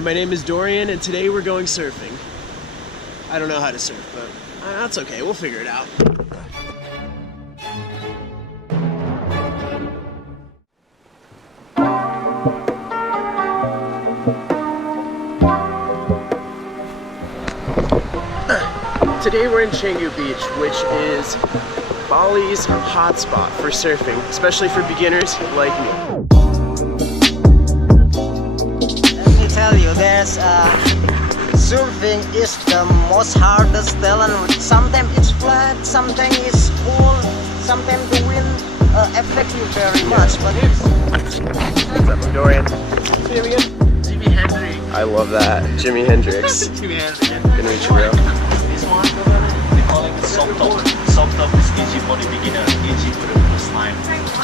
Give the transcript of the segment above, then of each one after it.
Hi, my name is Dorian, and today we're going surfing. I don't know how to surf, but that's okay, we'll figure it out. Today we're in Canggu Beach, which is Bali's hotspot for surfing, especially for beginners like me. Let me tell you, there's surfing is the most hardest talent. Sometimes it's flat, sometimes it's cool, sometimes the wind affects you very much. But what's up, I'm Dorian? What's your name again? Jimi Hendrix. I love that, Jimi Hendrix. Jimi Hendrix. Good to meet you, bro. This one, they call it soft top. Soft top is easy for the beginner, easy for the first time.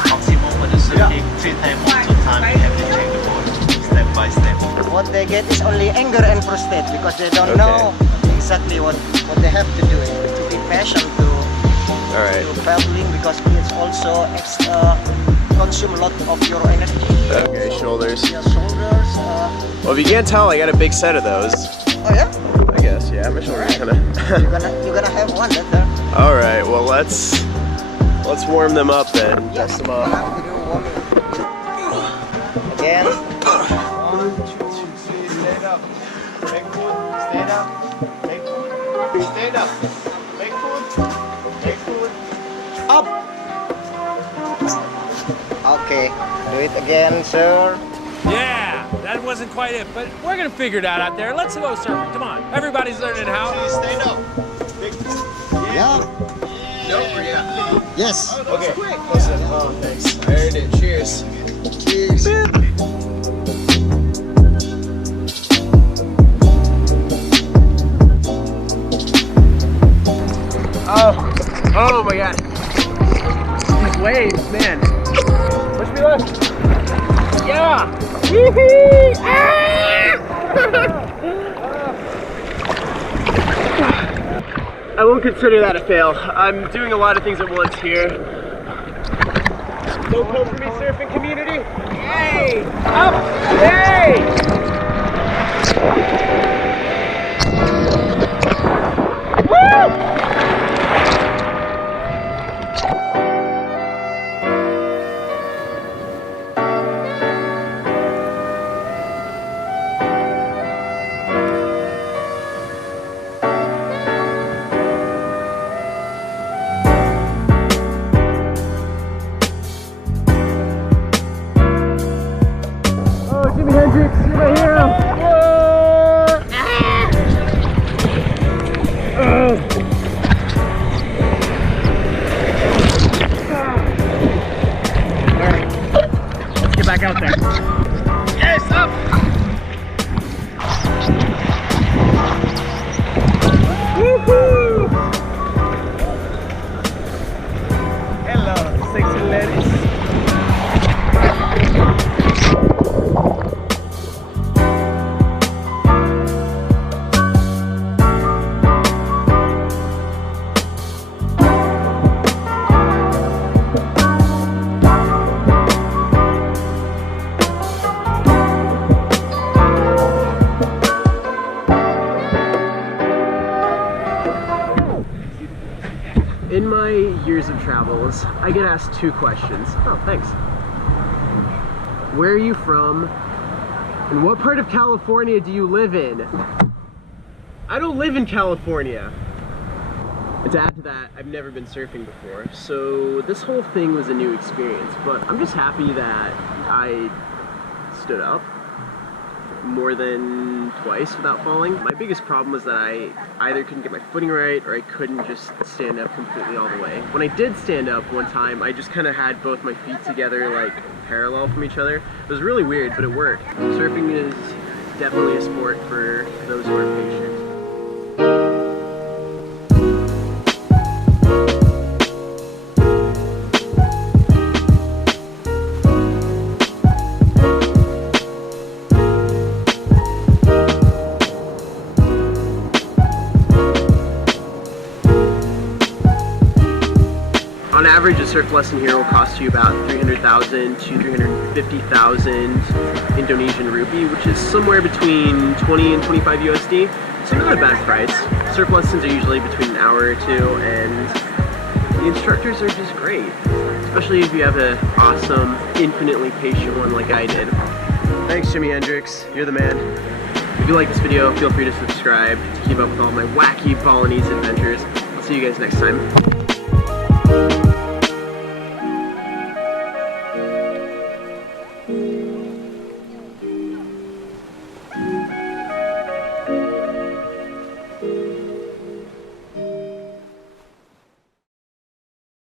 Maximum for the surfing, 3 times or 2 times you have to check the board, step by step. what they get is only anger and frustration because they don't know exactly what they have to do. To be patient to paddling, because it's also consume a lot of your energy. Okay, shoulders. Your shoulders. Well, if you can't tell, I got a big set of those. Oh yeah? I guess, yeah, my shoulders kind of. you're gonna have one later. All right, well let's warm them up then. Dust them off. Again. 1, 2, 3, stand up. Make foot, stand up. Make foot, stand up. Make foot, up. Okay, do it again, sir. Yeah, that wasn't quite it, but we're gonna figure it out there. Let's go surfing. Come on, everybody's learning how. Stand up. Make foot. Yeah. Nope, yeah. Yes. Okay, listen. Oh, thanks. I heard it. Cheers. Cheers. Oh my God. These waves, man. Wish me luck. Yeah. I won't consider that a fail. I'm doing a lot of things at once here. GoPro for me, surfing community. Yay! Up! Yay! Woo! Jimi Hendrix, you're my hero! Whoa! Ah! Oh. Alright, let's get back out there. Yes, up! Woohoo! Hello, sexy ladies. In my years of travels, I get asked 2 questions. Oh, thanks. Where are you from? And what part of California do you live in? I don't live in California. And to add to that, I've never been surfing before, so this whole thing was a new experience, but I'm just happy that I stood up more than twice without falling. My biggest problem was that I either couldn't get my footing right or I couldn't just stand up completely all the way. When I did stand up one time, I just kind of had both my feet together, like parallel from each other. It was really weird, but it worked. Surfing is definitely a sport for those who are patient. On average, a surf lesson here will cost you about $300,000 to $350,000. 50,000 Indonesian rupee, which is somewhere between 20 and 25 USD. So not a bad price. Surf lessons are usually between an hour or two, and the instructors are just great. Especially if you have an awesome, infinitely patient one like I did. Thanks, Jimi Hendrix. You're the man. If you like this video, feel free to subscribe to keep up with all my wacky Balinese adventures. I'll see you guys next time.